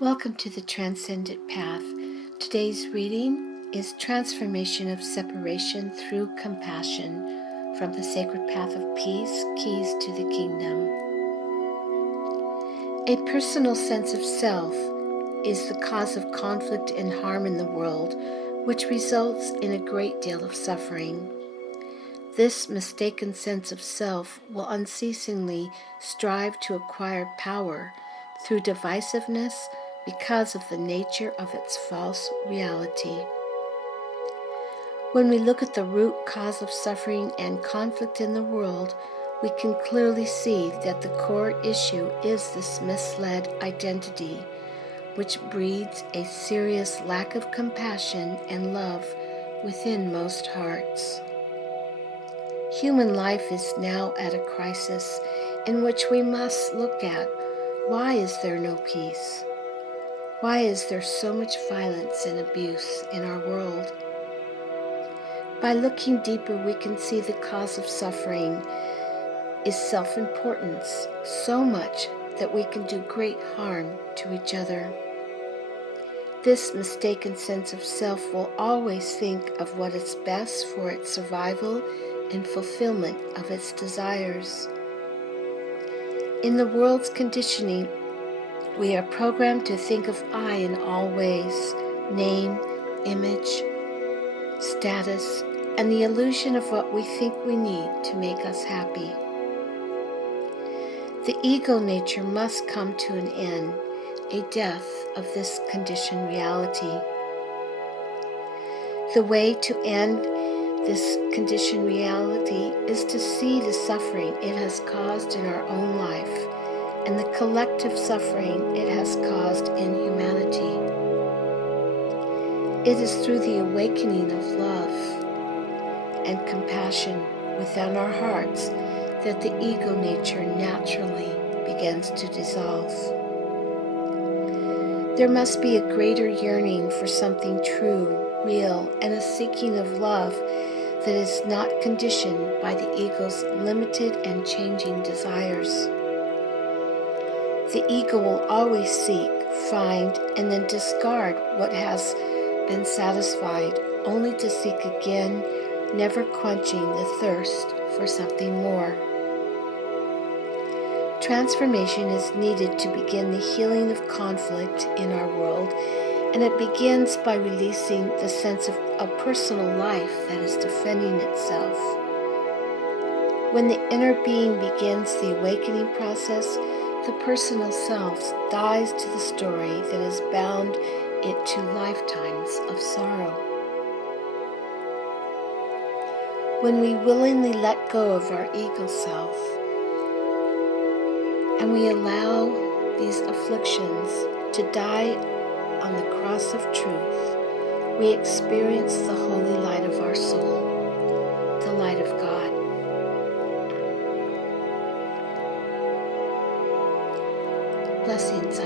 Welcome to the Transcendent Path. Today's reading is Transformation of Separation Through Compassion from the Sacred Path of Peace, Keys to the Kingdom. A personal sense of self is the cause of conflict and harm in the world, which results in a great deal of suffering. This mistaken sense of self will unceasingly strive to acquire power through divisiveness because of the nature of its false reality. When we look at the root cause of suffering and conflict in the world, we can clearly see that the core issue is this misled identity, which breeds a serious lack of compassion and love within most hearts. Human life is now at a crisis in which we must look at why is there no peace? Why is there so much violence and abuse in our world? By looking deeper, we can see the cause of suffering is self-importance, so much that we can do great harm to each other. This mistaken sense of self will always think of what is best for its survival and fulfillment of its desires. In the world's conditioning, we are programmed to think of I in all ways: name, image, status, and the illusion of what we think we need to make us happy. The ego nature must come to an end, a death of this conditioned reality. The way to end this conditioned reality is to see the suffering it has caused in our own life and the collective suffering it has caused in humanity. It is through the awakening of love and compassion within our hearts that the ego nature naturally begins to dissolve. There must be a greater yearning for something true, real, and a seeking of love that is not conditioned by the ego's limited and changing desires. The ego will always seek, find, and then discard what has been satisfied, only to seek again, never quenching the thirst for something more. Transformation is needed to begin the healing of conflict in our world, and it begins by releasing the sense of a personal life that is defending itself. When the inner being begins the awakening process, the personal self dies to the story that has bound it to lifetimes of sorrow. When we willingly let go of our ego self and we allow these afflictions to die on the cross of truth, we experience the holy light of our soul, the light of God. Blessings,